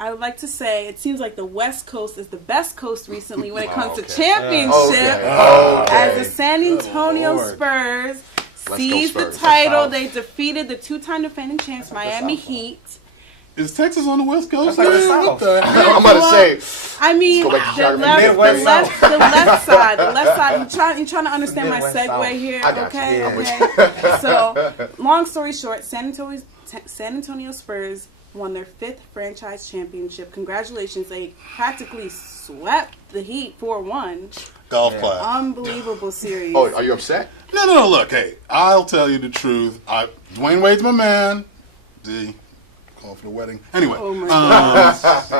I would like to say it seems like the West Coast is the best coast recently when it comes to championship. As the San Antonio Spurs seized the title, they defeated the two-time defending champs Miami Heat. Is Texas on the West Coast? Like I'm about to say. I mean, the left side. You're trying to understand my segue here, okay? Okay. So, long story short, San Antonio Spurs won their 5th franchise championship. Congratulations. They practically swept the Heat 4-1. Golf clap. Unbelievable series. Oh, are you upset? No. Look, hey, I'll tell you the truth. Dwayne Wade's my man. Call for the wedding. Anyway,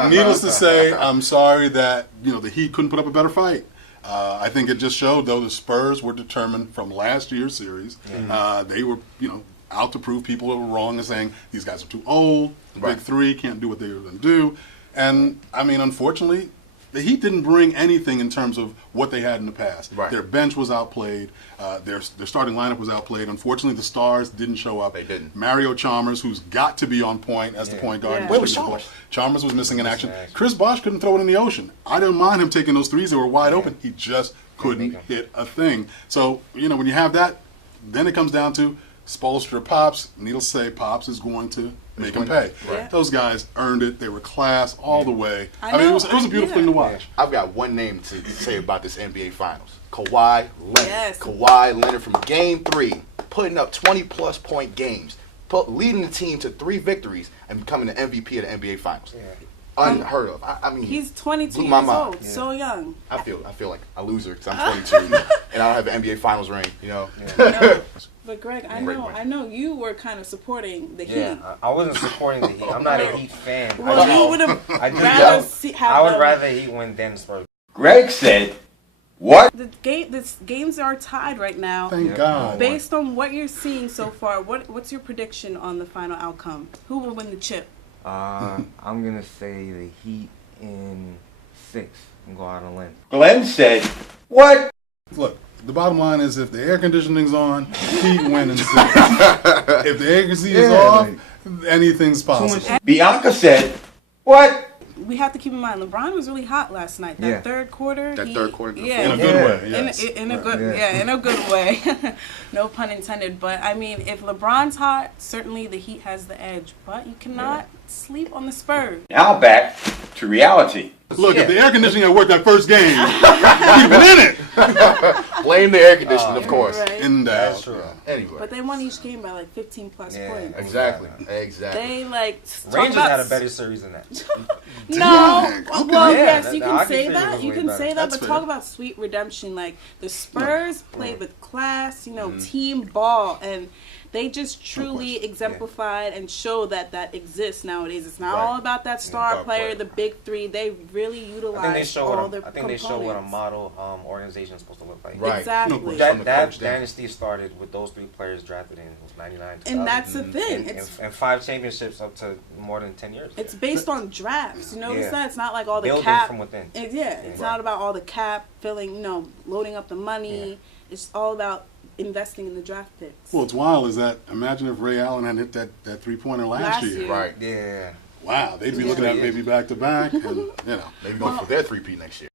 needless to say, I'm sorry that the Heat couldn't put up a better fight. I think it just showed, though, the Spurs were determined from last year's series. They were, out to prove people were wrong and saying these guys are too old. The big three can't do what they were going to do. And I mean, unfortunately, the Heat didn't bring anything in terms of what they had in the past. Their bench was outplayed. Their starting lineup was outplayed. Unfortunately, the stars didn't show up. They didn't. Mario Chalmers, who's got to be on point as the point guard. Where was Chalmers? Chalmers was missing in action. Chris Bosh couldn't throw it in the ocean. I didn't mind him taking those threes that were wide open. He just couldn't hit a thing. So, when you have that, then it comes down to Spoelstra, Pops. Needless to say, Pops is going to make them pay. Those guys earned it. They were class all the way. I mean, it was a beautiful thing to watch. I've got one name to say about this NBA Finals. Kawhi Leonard. Yes. Kawhi Leonard from Game 3, putting up 20-plus point games, leading the team to 3 victories, and becoming the MVP of the NBA Finals. Unheard of. I mean, he's 22 years old, so young. I feel like a loser because I'm 22 and I don't have an NBA Finals ring. But Greg, I know you were kind of supporting the Heat. Yeah, I wasn't supporting the Heat. I'm not a Heat fan. Well, you would have I would rather Heat win than the Spurs. Greg said, "What?" The games are tied right now. Thank God. Based on what you're seeing so far, what's your prediction on the final outcome? Who will win the chip? I'm gonna say the Heat in 6 and go out on a limb. Glenn said, "What?" Look, the bottom line is if the air conditioning's on, Heat win in 6. If the air conditioning is off, anything's possible. Bianca said, "What?" We have to keep in mind, LeBron was really hot last night. That third quarter. In a good way. Yes. In a good way. No pun intended. But I mean, if LeBron's hot, certainly the Heat has the edge. But you cannot sleep on the Spurs. Now back to reality. Look, if the air conditioning had worked that first game, he'd been in it. Blame the air conditioning, of course. Right. In doubt. That's true. Anyway. But they won each game by like 15 plus points. Exactly. They Rangers had a better series than that. No. Okay. Well, Yeah, yes, you the can hockey say series that. was You way can better. say that. That's But fair. talk about sweet redemption. Like the Spurs played with class, team ball, and they just truly exemplified and show that exists nowadays. It's not all about that star player, the big three. They really utilize all their components. I think they show what a model organization is supposed to look like. Right. Exactly. That dynasty started with those 3 players drafted in 99. And that's the thing. And 5 championships up to more than 10 years. It's based on drafts. You notice that? It's not like all the building cap. from within. It's not about all the cap filling, loading up the money. It's all about investing in the draft picks. Well, what's wild is that imagine if Ray Allen had hit that 3-pointer last year. Right. Yeah. Wow, they'd be looking at maybe back to back, and maybe going for their 3P next year.